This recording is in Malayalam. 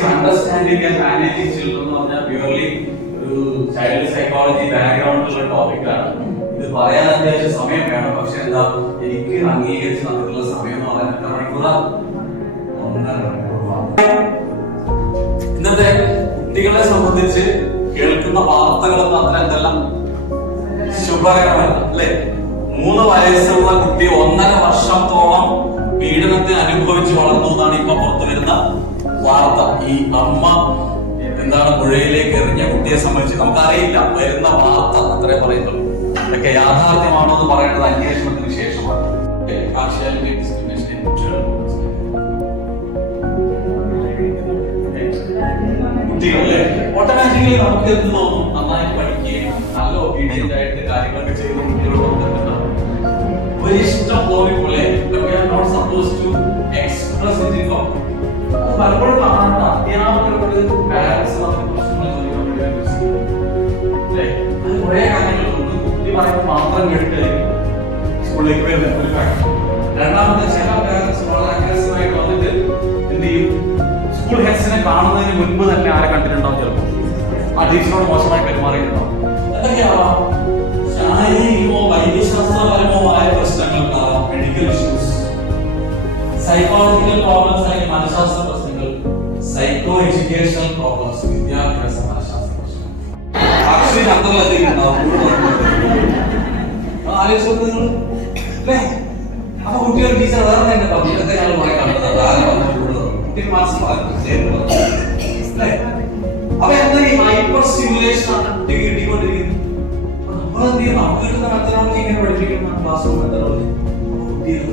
പ്രത്യേകിച്ച് അണ്ടർസ്റ്റാൻഡിങ് ആൻഡ് മാനേജിങ് ചിൽഡ്രൻ എന്ന് പറഞ്ഞാൽ പ്യൂർലി ഒരു ചൈൽഡ് സൈക്കോളജി ബാക്ക്ഗ്രൗണ്ടിലുള്ള ടോപ്പിക്കാണ്. ഇത് പറയാൻ അത്യാവശ്യം സമയം വേണം. പക്ഷെ എന്താ, എനിക്ക് അംഗീകരിച്ച് തന്നിട്ടുള്ള സമയം എന്ന് പറയാൻ എത്ര മണിക്കൂറാണ്? 1.5 മണിക്കൂർ. ഇന്നത്തെ കുട്ടികളെ സംബന്ധിച്ച് കേൾക്കുന്ന വാർത്തകളൊന്നും അത്ര എന്തെല്ലാം ശുഭകരമല്ല അല്ലെ? 3 വയസ്സുള്ള കുട്ടി 1.5 വർഷത്തോളം പീഡനത്തെ അനുഭവിച്ച് വളർന്നു എന്നാണ് ഇപ്പൊ പുറത്തു വരുന്ന വാർത്ത. ഈ അമ്മ എന്താണ് പുഴയിലേക്ക് എറിഞ്ഞ കുട്ടിയെ സംബന്ധിച്ച് നമുക്കറിയില്ല. വരുന്ന വാർത്ത അത്രേ പറയുന്നുള്ളൂ. ഇതൊക്കെ യാഥാർത്ഥ്യമാണോ എന്ന് പറയേണ്ടത് അന്വേഷണത്തിന് ശേഷമാണ്. പാർഷ്യാലിറ്റി, ഡിസ്ക്രിമിനേഷൻ ഇൻ കുട്ടികളെ ഓട്ടോമാറ്റിക്കലി നമുക്ക് എന്ത് തോന്നും? നന്നായിട്ട് പഠിക്കുകയും നല്ല ഒബീഡിയന്റ് ആയിട്ട് കാര്യങ്ങളൊക്കെ ചെയ്ത് കുട്ടികളോട് വന്നിട്ടുണ്ടാവും. ഒരു ഇഷ്ടം പോലെ എക്സ്പ്രസ് പലപ്പോഴും കാണാറുണ്ട്. അധ്യാപകരോട് പാരന്റ്സ് കുറെ കാര്യങ്ങളുണ്ട്. കുട്ടി പറയുമ്പോൾ മാത്രം കേട്ട് സ്കൂളിലേക്ക് വരുന്ന ഒരു കാര്യം. രണ്ടാമത്തെ, ചില പാരന്റ്സ് വളരെ അഗ്രസീവായിട്ട് വന്നിട്ട് എന്ത് ചെയ്യും? സ്കൂൾ ഹെഡ്സിനെ കാണുന്നതിന് മുൻപ് തന്നെ ആരെ കണ്ടിട്ടുണ്ടാവും. ചിലപ്പോൾ ആ ടീച്ചറോട് മോശമായി പെരുമാറിയിട്ടുണ്ടാവും. എന്തൊക്കെയാവാം? ശാരീരികമോ വൈദ്യശാസ്ത്രപരമോ ആയ പ്രശ്നങ്ങൾക്കാവാം. മെഡിക്കൽ ഇഷ്യൂസ്, സൈക്കോളജിക്കൽ പ്രോബ്ലംസ് ആയി മനഃശാസ്ത്ര പ്രശ്നങ്ങൾ, സൈക്കോ എഡ്യൂക്കേഷണൽ പ്രോബ്ലംസ്, വിദ്യാഭ്യാസ മനഃശാസ്ത്ര പ്രശ്നങ്ങൾ. അക്ഷര അന്തർലത്തിക്കുണ്ടാവും. ആലോചിച്ചോളൂ നിങ്ങൾ അല്ലേ? അപ്പൊ കുട്ടികൾ ടീച്ചർ വേറെ തന്നെ പറഞ്ഞു. ഇതൊക്കെ ഞങ്ങൾ കുറെ കണ്ടത് ആരെ പറഞ്ഞിട്ടുള്ളത് കുട്ടിക്ക് മനസ്സിലാക്കും. അപ്പൊ എന്താ ഈ ഹൈപ്പർ സ്റ്റിമുലേഷൻ ആണ് കുട്ടിക്ക് കിട്ടിക്കൊണ്ടിരിക്കുന്നത്. നമ്മളെന്ത് ചെയ്യും? നമുക്ക് കിട്ടുന്ന മെത്തഡോളജി ഇങ്ങനെ പഠിപ്പിക്കുന്ന ക്ലാസ് റൂം മെത്തഡോളജി കുട്ടികൾ